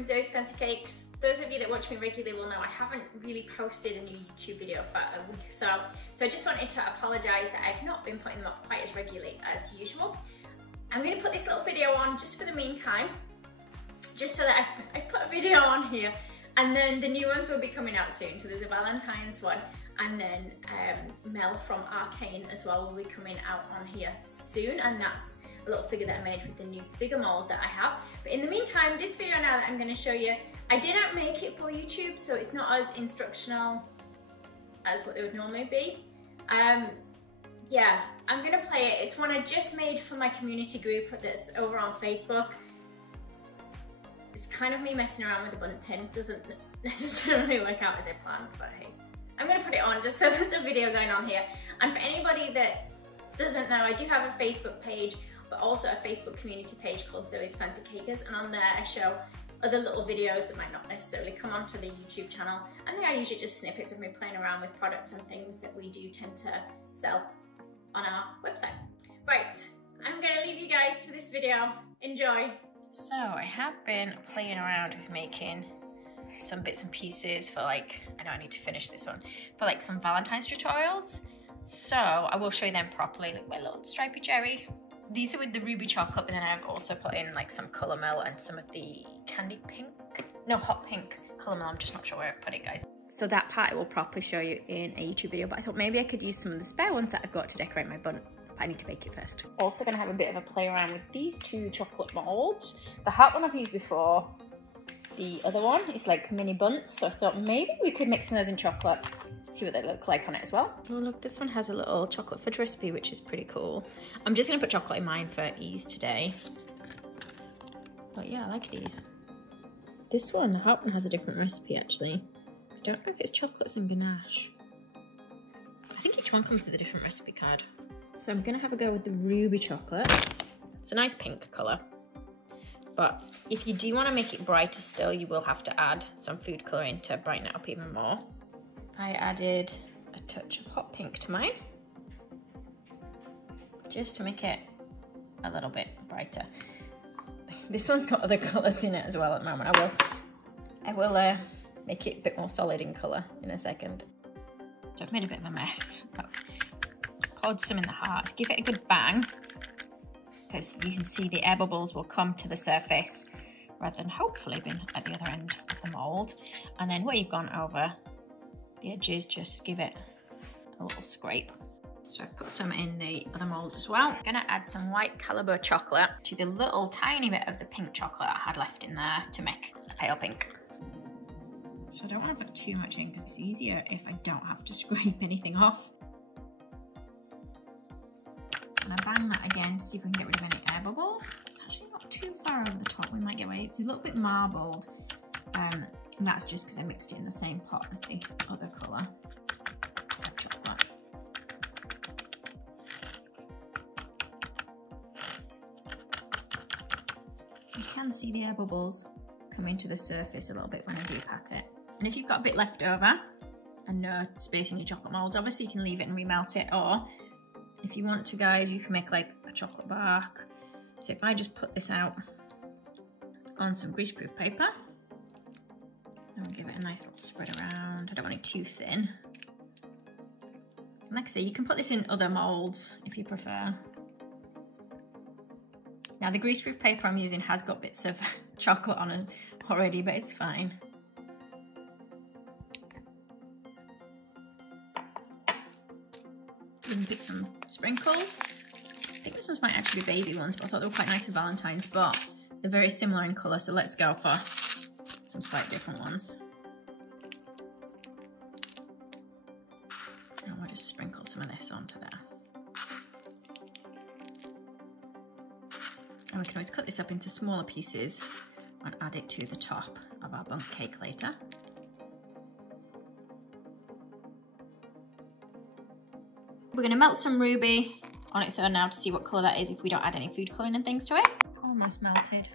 from Zoe's Fancy Cakes. Those of you that watch me regularly will know I haven't really posted a new YouTube video for a week or so. So I just wanted to apologise that I've not been putting them up quite as regularly as usual. I'm going to put this little video on just for the meantime, just so that I've put a video on here, and then the new ones will be coming out soon. So there's a Valentine's one, and then Mel from Arcane as well will be coming out on here soon, and that's a little figure that I made with the new figure mold that I have. But in the meantime, this video now that I'm going to show you, I didn't make it for YouTube, so it's not as instructional as what they would normally be. Yeah, I'm going to play it. It's one I just made for my community group that's over on Facebook. It's kind of me messing around with the Bundt tin. Doesn't necessarily work out as I planned, but hey. I'm going to put it on just so there's a video going on here. And for anybody that doesn't know, I do have a Facebook page, but also a Facebook community page called Zoe's Fancy Cakes, and on there I show other little videos that might not necessarily come onto the YouTube channel, and they are usually just snippets of me playing around with products and things that we do tend to sell on our website. Right, I'm going to leave you guys to this video. Enjoy. So I have been playing around with making some bits and pieces for, like, I know I need to finish this one, for like some Valentine's tutorials. So I will show you them properly, like my little stripy cherry. These are with the ruby chocolate, but then I've also put in like some colour mill and some of the candy pink, no, hot pink colour mill. I'm just not sure where I put it, guys. So that part I will properly show you in a YouTube video, but I thought maybe I could use some of the spare ones that I've got to decorate my Bundt. I need to bake it first. Also going to have a bit of a play around with these two chocolate molds. The hot one I've used before. The other one is like mini Bundts, so I thought maybe we could mix some of those in chocolate, see what they look like on it as well. Oh look, this one has a little chocolate fudge recipe, which is pretty cool. I'm just going to put chocolate in mine for ease today. But yeah, I like these. This one, the hot one, has a different recipe actually. I don't know if it's chocolates and ganache. I think each one comes with a different recipe card. So I'm going to have a go with the ruby chocolate. It's a nice pink colour. But if you do want to make it brighter still, you will have to add some food colouring to brighten it up even more. I added a touch of hot pink to mine, just to make it a little bit brighter. This one's got other colours in it as well at the moment. I will make it a bit more solid in colour in a second. So I've made a bit of a mess. I've poured some in the hearts. Give it a good bang, because you can see the air bubbles will come to the surface rather than hopefully being at the other end of the mould. And then where you've gone over the edges, just give it a little scrape. So I've put some in the other mould as well. I'm gonna add some white Caliber chocolate to the little tiny bit of the pink chocolate I had left in there to make a pale pink. So I don't want to put too much in because it's easier if I don't have to scrape anything off. And I bang that again to see if we can get rid of any air bubbles. It's actually not too far over the top, we might get away. It's a little bit marbled, and that's just because I mixed it in the same pot as the other colour of chocolate. You can see the air bubbles coming to the surface a little bit when I do pat it. And if you've got a bit left over and no space in your chocolate moulds, obviously you can leave it and remelt it, or if you want to, guys, you can make like a chocolate bark. So if I just put this out on some greaseproof paper, and give it a nice little spread around. I don't want it too thin. And like I say, you can put this in other moulds if you prefer. Now the greaseproof paper I'm using has got bits of chocolate on it already, but it's fine. You can pick some sprinkles. I think this ones might actually be baby ones, but I thought they were quite nice for Valentine's, but they're very similar in colour, so let's go for some slightly different ones. And we'll just sprinkle some of this onto there. And we can always cut this up into smaller pieces and add it to the top of our Bundt cake later. We're going to melt some ruby on its own now to see what colour that is if we don't add any food colouring and things to it. Almost melted.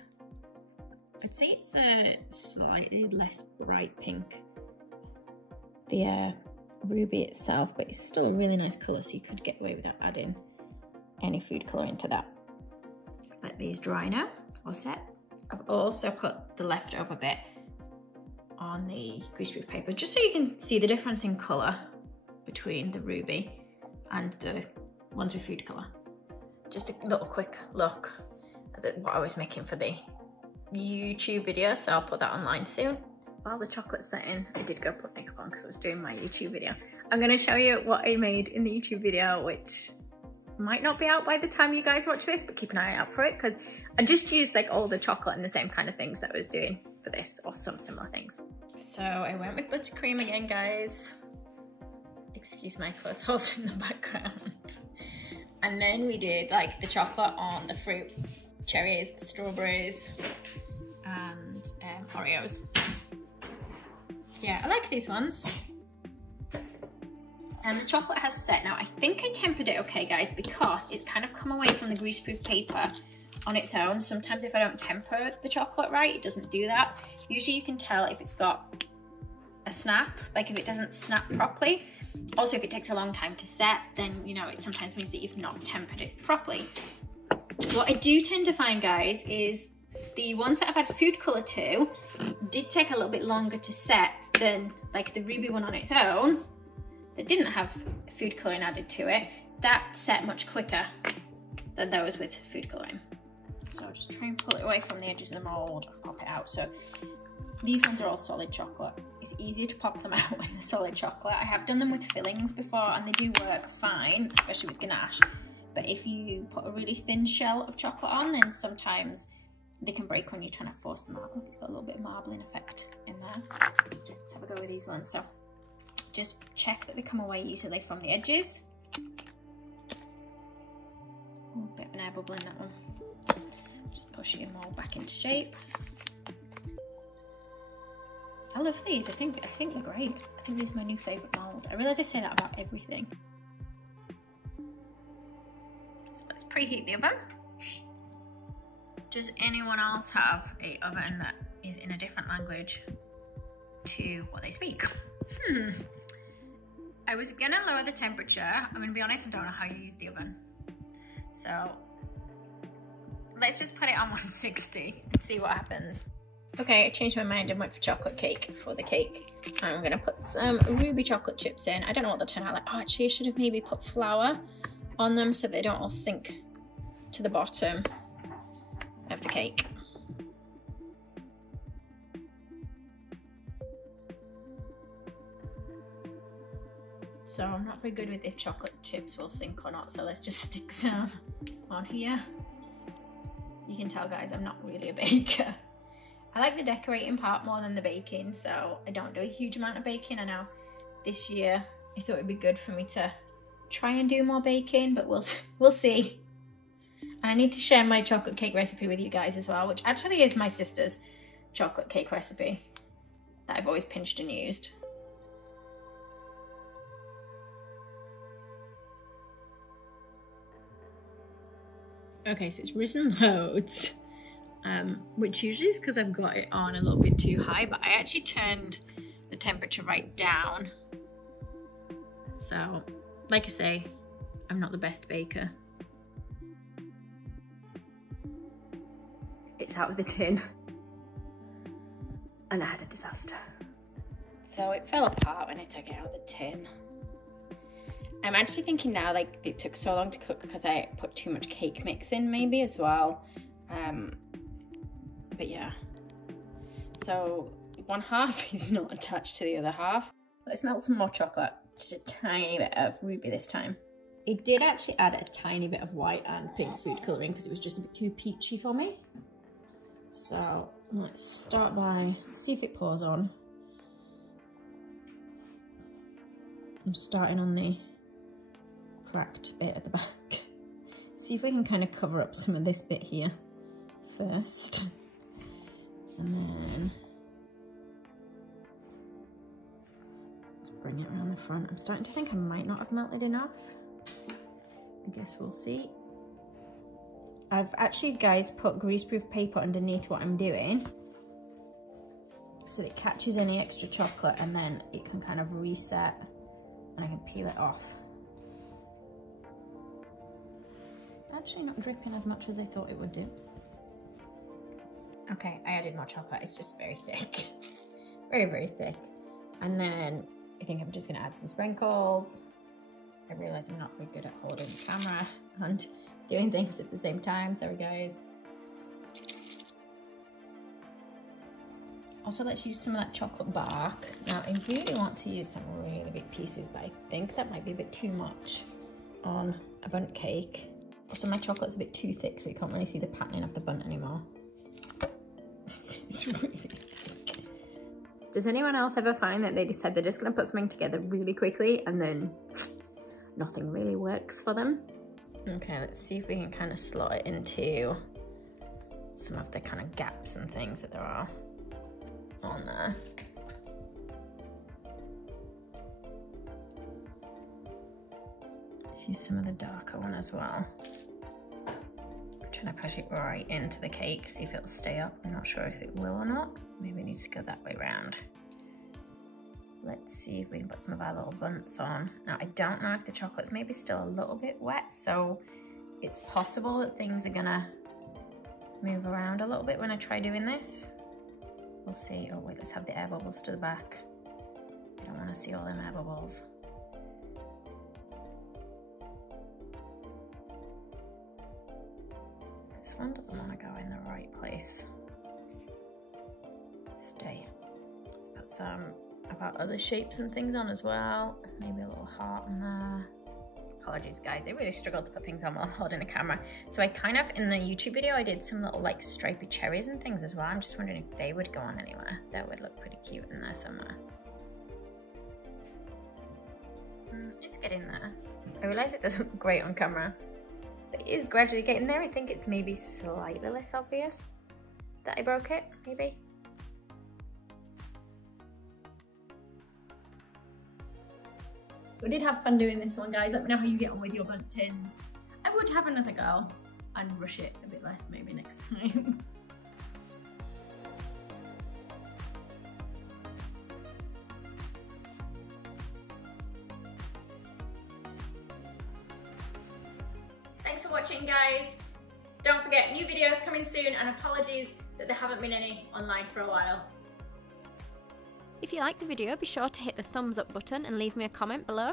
I'd say it's a slightly less bright pink, the ruby itself, but it's still a really nice colour, so you could get away without adding any food colour into that. Just let these dry now, or set. I've also put the leftover bit on the greaseproof paper, just so you can see the difference in colour between the ruby and the ones with food colour. Just a little quick look at what I was making for the YouTube video, so I'll put that online soon. While the chocolate's setting, I did go put makeup on because I was doing my YouTube video. I'm going to show you what I made in the YouTube video, which might not be out by the time you guys watch this, but keep an eye out for it, because I just used like all the chocolate and the same kind of things that I was doing for this, or some similar things. So I went with buttercream again, guys. Excuse my clothes holes in the background. And then we did like the chocolate on the fruit, cherries, strawberries, and Oreos. Yeah, I like these ones. And the chocolate has set now. I think I tempered it okay, guys, because it's kind of come away from the greaseproof paper on its own. Sometimes if I don't temper the chocolate right, it doesn't do that. Usually you can tell if it's got a snap, like if it doesn't snap properly. Also, if it takes a long time to set, then, you know, it sometimes means that you've not tempered it properly. What I do tend to find, guys, is the ones that I've had food colour to did take a little bit longer to set than like the ruby one on its own that didn't have food colouring added to it. That set much quicker than those with food colouring. So I'll just try and pull it away from the edges of the mould and pop it out. So these ones are all solid chocolate. It's easier to pop them out when they're solid chocolate. I have done them with fillings before and they do work fine, especially with ganache. But if you put a really thin shell of chocolate on, then sometimes they can break when you're trying to force them out. Look, it's got a little bit of marbling effect in there. Let's have a go with these ones. So just check that they come away easily from the edges. Ooh, bit of an air bubble in that one. Just push your mould back into shape. I love these. I think they're great. I think these are my new favourite mould. I realise I say that about everything. So let's preheat the oven. Does anyone else have an oven that is in a different language to what they speak? I was gonna lower the temperature. I'm gonna be honest, I don't know how you use the oven. So let's just put it on 160 and see what happens. Okay, I changed my mind and went for chocolate cake for the cake. I'm gonna put some ruby chocolate chips in. I don't know what they'll turn out like. Oh, actually I should have maybe put flour on them so they don't all sink to the bottom of the cake. So I'm not very good with if chocolate chips will sink or not, so let's just stick some on here. You can tell, guys, I'm not really a baker. I like the decorating part more than the baking, so I don't do a huge amount of baking. I know this year I thought it'd be good for me to try and do more baking, but we'll see. And I need to share my chocolate cake recipe with you guys as well, which actually is my sister's chocolate cake recipe that I've always pinched and used. Okay, so it's risen loads. Which usually is because I've got it on a little bit too high, but I actually turned the temperature right down. So, like I say, I'm not the best baker. It's out of the tin, and I had a disaster. So it fell apart when I took it out of the tin. I'm actually thinking now, like, it took so long to cook because I put too much cake mix in maybe as well. But yeah, so one half is not attached to the other half. Let's melt some more chocolate, just a tiny bit of ruby this time. It did actually add a tiny bit of white and pink food colouring because it was just a bit too peachy for me. So let's start by, see if it pours on. I'm starting on the cracked bit at the back. See if we can kind of cover up some of this bit here first. And then let's bring it around the front. I'm starting to think I might not have melted enough. I guess we'll see. I've actually, guys, put greaseproof paper underneath what I'm doing so that it catches any extra chocolate and then it can kind of reset and I can peel it off. Actually not dripping as much as I thought it would do. Okay, I added more chocolate. It's just very thick. Very, very thick. And then I think I'm just going to add some sprinkles. I realise I'm not very good at holding the camera and doing things at the same time. Sorry, guys. Also, let's use some of that chocolate bark. Now, I really want to use some really big pieces, but I think that might be a bit too much on a bundt cake. Also, my chocolate's a bit too thick, so you can't really see the patterning of the bundt anymore. It's really thick. Does anyone else ever find that they decide they're just going to put something together really quickly and then nothing really works for them? Okay, let's see if we can kind of slot it into some of the kind of gaps and things that there are on there. Let's use some of the darker one as well. I'm trying to push it right into the cake, see if it'll stay up. I'm not sure if it will or not. Maybe it needs to go that way round. Let's see if we can put some of our little bundts on. Now, I don't know if the chocolate's maybe still a little bit wet, so it's possible that things are gonna move around a little bit when I try doing this. We'll see. Oh wait, let's have the air bubbles to the back. I don't want to see all them air bubbles. This one doesn't want to go in the right place. Stay. Let's put some of our other shapes and things on as well. Maybe a little heart on there. Apologies guys, I really struggled to put things on while holding the camera. So I kind of, in the YouTube video, I did some little like stripy cherries and things as well. I'm just wondering if they would go on anywhere. That would look pretty cute in there somewhere. It's getting there. I realise it doesn't look great on camera, but it is gradually getting there. I think it's maybe slightly less obvious that I broke it, maybe. So I did have fun doing this one, guys. Let me know how you get on with your bundt tins. I would have another go and rush it a bit less maybe next time. Thanks for watching, guys. Don't forget, new videos coming soon, and apologies that there haven't been any online for a while. If you liked the video, be sure to hit the thumbs up button and leave me a comment below.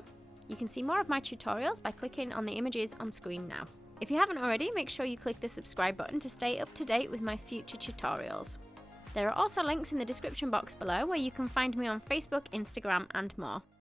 You can see more of my tutorials by clicking on the images on screen now. If you haven't already, make sure you click the subscribe button to stay up to date with my future tutorials. There are also links in the description box below where you can find me on Facebook, Instagram and more.